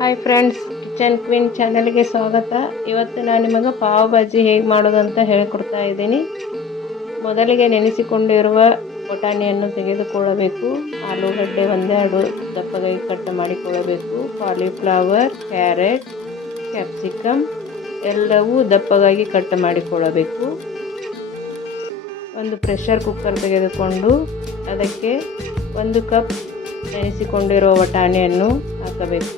Hi friends, kitchen queen ಚಾನಲ್ಗೆ ಸ್ವಾಗತ. ಇವತ್ತು ನಾನು ನಿಮಗೆ ಪಾವ್ ಭಾಜಿ ಹೇಗೆ ಮಾಡೋದು ಅಂತ ಹೇಳಿಕೊಡ್ತಾ ಇದ್ದೀನಿ. ಮೊದಲಿಗೆ ನೆನೆಸಿಕೊಂಡಿರುವ ಬಟಾಣಿಯನ್ನು ತೆಗೆದುಕೊಳ್ಳಬೇಕು. ಆಲೂಗಡ್ಡೆ ಒಂದೆರಡು ದಪ್ಪಗಾಗಿ ಕಟ್ ಮಾಡಿಕೊಳ್ಳಬೇಕು. ಕಾಲಿಫ್ಲವರ್, ಕ್ಯಾರೆಟ್, ಕ್ಯಾಪ್ಸಿಕಮ್ ಎಲ್ಲವೂ ದಪ್ಪಗಾಗಿ ಕಟ್ ಮಾಡಿಕೊಳ್ಳಬೇಕು. ಒಂದು ಪ್ರೆಷರ್ ಕುಕ್ಕರ್ ತೆಗೆದುಕೊಂಡು ಅದಕ್ಕೆ 1 ಕಪ್ ನೆನೆಸಿಕೊಂಡಿರುವ ಬಟಾಣಿಯನ್ನು ಹಾಕಬೇಕು.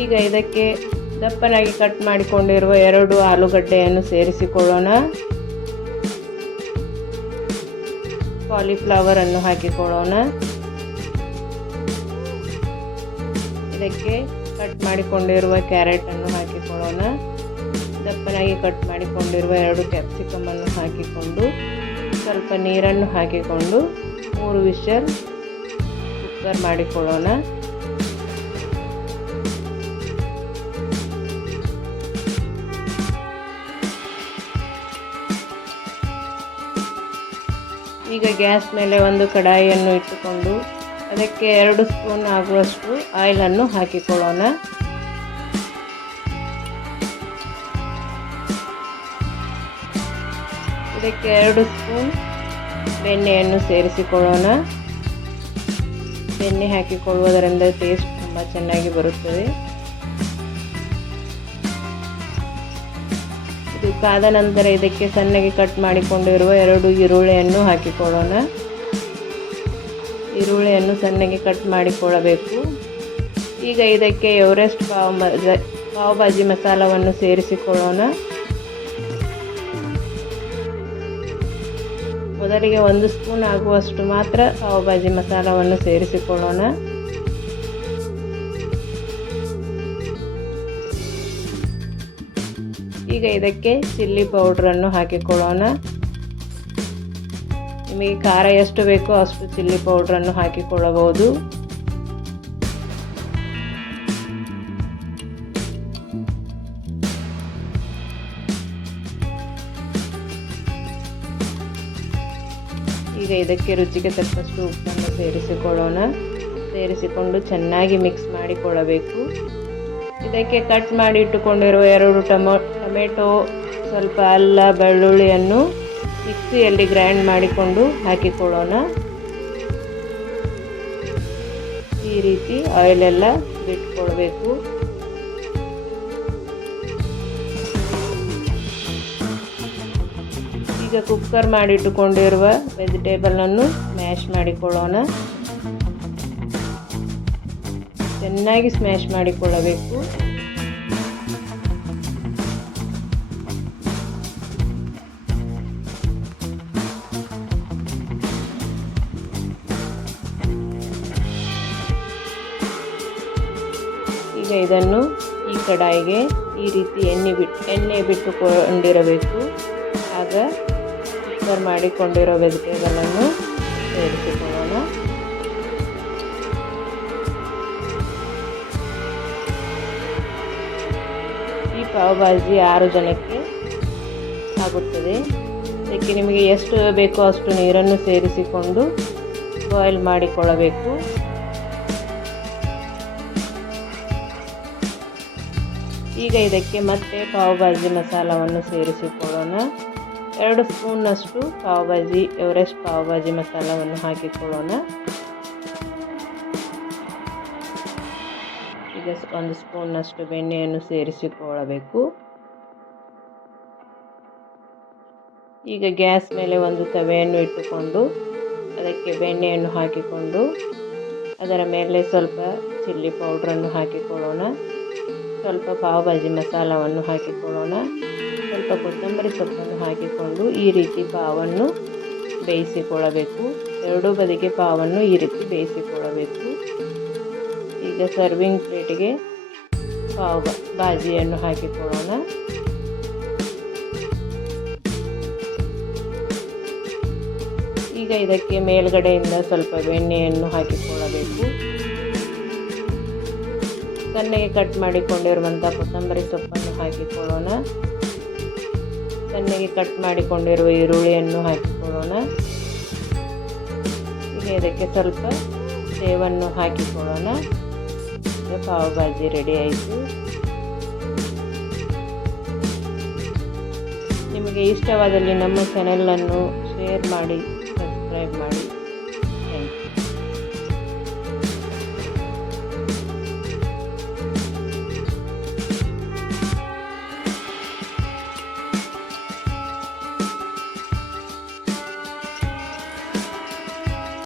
ಈಗ ಇದಕ್ಕೆ ದಪ್ಪನಾಗಿ ಕಟ್ ಮಾಡಿಕೊಂಡಿರುವ 2 ಆಲೂಗಡ್ಡೆಯನ್ನು ಸೇರಿಸಿಕೊಳ್ಳೋಣ. ಕಾಲಿಫ್ಲವರ್ ಅನ್ನು ಹಾಕಿಕೊಳ್ಳೋಣ. ಇದಕ್ಕೆ ಕಟ್ ಮಾಡಿಕೊಂಡಿರುವ ಕ್ಯಾರೆಟ್ ಅನ್ನು ಹಾಕಿಕೊಳ್ಳೋಣ. ದಪ್ಪನಾಗಿ ಕಟ್ ಮಾಡಿಕೊಂಡಿರುವ 2 ಕ್ಯಾಪ್ಸಿಕಮ್ ಅನ್ನು ಹಾಕಿಕೊಂಡು ಸ್ವಲ್ಪ ನೀರನ್ನು ಹಾಕಿಕೊಂಡು 3 ವಿಷಲ್ ಕುಕ್ಕರ್ ಮಾಡಿಕೊಳ್ಳೋಣ. ಈಗ ಗ್ಯಾಸ್ ಮೇಲೆ ಒಂದು ಕಡಾಯಿಯನ್ನು ಇಟ್ಟುಕೊಂಡು ಅದಕ್ಕೆ 2 ಸ್ಪೂನ್ ಆಗುವಷ್ಟು ಆಯಿಲನ್ನು ಹಾಕಿಕೊಳ್ಳೋಣ. ಇದಕ್ಕೆ 2 ಸ್ಪೂನ್ ಬೆಣ್ಣೆಯನ್ನು ಸೇರಿಸಿಕೊಳ್ಳೋಣ. ಬೆಣ್ಣೆ ಹಾಕಿಕೊಳ್ಳುವುದರಿಂದ ಟೇಸ್ಟ್ ತುಂಬ ಚೆನ್ನಾಗಿ ಬರುತ್ತದೆ. ಇದು ಕಾದ ನಂತರ ಇದಕ್ಕೆ ಸಣ್ಣಗೆ ಕಟ್ ಮಾಡಿಕೊಂಡಿರುವ 2 ಈರುಳ್ಳಿಯನ್ನು ಹಾಕಿಕೊಳ್ಳೋಣ. ಈರುಳ್ಳಿಯನ್ನು ಸಣ್ಣಗೆ ಕಟ್ ಮಾಡಿಕೊಳ್ಳಬೇಕು. ಈಗ ಇದಕ್ಕೆ ಎವರೆಸ್ಟ್ ಪಾವ್ ಭಾಜಿ ಮಸಾಲವನ್ನು ಸೇರಿಸಿಕೊಳ್ಳೋಣ. ಮೊದಲಿಗೆ 1 ಸ್ಪೂನ್ ಆಗುವಷ್ಟು ಮಾತ್ರ ಪಾವ್ ಭಾಜಿ ಮಸಾಲವನ್ನು ಸೇರಿಸಿಕೊಳ್ಳೋಣ. ಈಗ ಇದಕ್ಕೆ ಚಿಲ್ಲಿ ಪೌಡ್ರನ್ನು ಹಾಕಿಕೊಳ್ಳೋಣ. ನಿಮಗೆ ಖಾರ ಎಷ್ಟು ಬೇಕೋ ಅಷ್ಟು ಚಿಲ್ಲಿ ಪೌಡ್ರನ್ನು ಹಾಕಿಕೊಳ್ಳಬಹುದು. ಈಗ ಇದಕ್ಕೆ ರುಚಿಗೆ ತಕ್ಕಷ್ಟು ಉಪ್ಪನ್ನು ಸೇರಿಸಿಕೊಳ್ಳೋಣ. ಸೇರಿಸಿಕೊಂಡು ಚೆನ್ನಾಗಿ ಮಿಕ್ಸ್ ಮಾಡಿಕೊಳ್ಳಬೇಕು. ಇದಕ್ಕೆ ಕಟ್ ಮಾಡಿ ಇಟ್ಟುಕೊಂಡಿರುವ 2 ಟೊಮೆಟೊ, ಸ್ವಲ್ಪ ಅಲ್ಲ, ಬೆಳ್ಳುಳ್ಳಿಯನ್ನು ಮಿಕ್ಸಿಯಲ್ಲಿ ಗ್ರೈಂಡ್ ಮಾಡಿಕೊಂಡು ಹಾಕಿಕೊಳ್ಳೋಣ. ಈ ರೀತಿ ಆಯಿಲೆಲ್ಲ ಬಿಟ್ಕೊಳ್ಬೇಕು. ಈಗ ಕುಕ್ಕರ್ ಮಾಡಿಟ್ಟುಕೊಂಡಿರುವ ವೆಜಿಟೇಬಲನ್ನು ಮ್ಯಾಶ್ ಮಾಡಿಕೊಳ್ಳೋಣ. ಚೆನ್ನಾಗಿ ಸ್ಮ್ಯಾಶ್ ಮಾಡಿಕೊಳ್ಳಬೇಕು. ಈಗ ಇದನ್ನು ಈ ಕಡಾಯಿಗೆ ಈ ರೀತಿ ಎಣ್ಣೆ ಬಿಟ್ಟುಕೊಂಡಿರಬೇಕು. ಆಗ ಕುಕ್ಕರ್ ಮಾಡಿಕೊಂಡಿರೋ ವೆಜಿಟೇಬಲನ್ನು ಸೇರಿಸಿಕೊಳ್ಳೋಣ. ಈ ಪಾವ್ ಭಾಜಿ 6 ಜನಕ್ಕೆ ಆಗುತ್ತದೆ. ಇದಕ್ಕೆ ನಿಮಗೆ ಎಷ್ಟು ಬೇಕೋ ಅಷ್ಟು ನೀರನ್ನು ಸೇರಿಸಿಕೊಂಡು ಬಾಯ್ಲ್ ಮಾಡಿಕೊಳ್ಳಬೇಕು. ಈಗ ಇದಕ್ಕೆ ಮತ್ತೆ ಪಾವ್ ಭಾಜಿ ಮಸಾಲವನ್ನು ಸೇರಿಸಿಕೊಳ್ಳೋಣ. 2 ಸ್ಪೂನ್ನಷ್ಟು ಎವರೆಸ್ಟ್ ಪಾವ್ ಭಾಜಿ ಮಸಾಲವನ್ನು ಹಾಕಿಕೊಳ್ಳೋಣ. ಈಗ 1 ಸ್ಪೂನ್ನಷ್ಟು ಬೆಣ್ಣೆಯನ್ನು ಸೇರಿಸಿಕೊಳ್ಳಬೇಕು. ಈಗ ಗ್ಯಾಸ್ ಮೇಲೆ ಒಂದು ತವೆಯನ್ನು ಇಟ್ಟುಕೊಂಡು ಅದಕ್ಕೆ ಬೆಣ್ಣೆಯನ್ನು ಹಾಕಿಕೊಂಡು ಅದರ ಮೇಲೆ ಸ್ವಲ್ಪ ಚಿಲ್ಲಿ ಪೌಡ್ರನ್ನು ಹಾಕಿಕೊಳ್ಳೋಣ. ಸ್ವಲ್ಪ ಪಾವ್ ಭಾಜಿ ಮಸಾಲವನ್ನು ಹಾಕಿಕೊಳ್ಳೋಣ. ಸ್ವಲ್ಪ ಕೊತ್ತಂಬರಿ ಸೊಪ್ಪನ್ನು ಹಾಕಿಕೊಂಡು ಈ ರೀತಿ ಪಾವನ್ನು ಬೇಯಿಸಿಕೊಳ್ಳಬೇಕು. 2 ಬದಿಗೆ ಪಾವನ್ನು ಈ ರೀತಿ ಬೇಯಿಸಿಕೊಳ್ಳಬೇಕು. ಈಗ ಸರ್ವಿಂಗ್ ಪ್ಲೇಟಿಗೆ ಪಾವ್ ಭಾಜಿಯನ್ನು ಹಾಕಿಕೊಳ್ಳೋಣ. ಈಗ ಇದಕ್ಕೆ ಮೇಲ್ಗಡೆಯಿಂದ ಸ್ವಲ್ಪ ಬೆಣ್ಣೆಯನ್ನು ಹಾಕಿಕೊಳ್ಳಬೇಕು. ಸಣ್ಣಗೆ ಕಟ್ ಮಾಡಿಕೊಂಡಿರುವಂಥ ಕೊತ್ತಂಬರಿ ಸೊಪ್ಪನ್ನು ಹಾಕಿಕೊಳ್ಳೋಣ. ಸಣ್ಣಗೆ ಕಟ್ ಮಾಡಿಕೊಂಡಿರುವ ಈರುಳ್ಳಿಯನ್ನು ಹಾಕಿಕೊಳ್ಳೋಣ. ಈಗ ಇದಕ್ಕೆ ಸ್ವಲ್ಪ ಸೇವನ್ನು ಹಾಕಿಕೊಳ್ಳೋಣ. ಈಗ ಪಾವ್ ಭಾಜಿ ರೆಡಿ ಆಯಿತು. ನಿಮಗೆ ಇಷ್ಟವಾದಲ್ಲಿ ನಮ್ಮ ಚಾನೆಲನ್ನು ಶೇರ್ ಮಾಡಿ, ಸಬ್ಸ್ಕ್ರೈಬ್ ಮಾಡಿ. Thank you.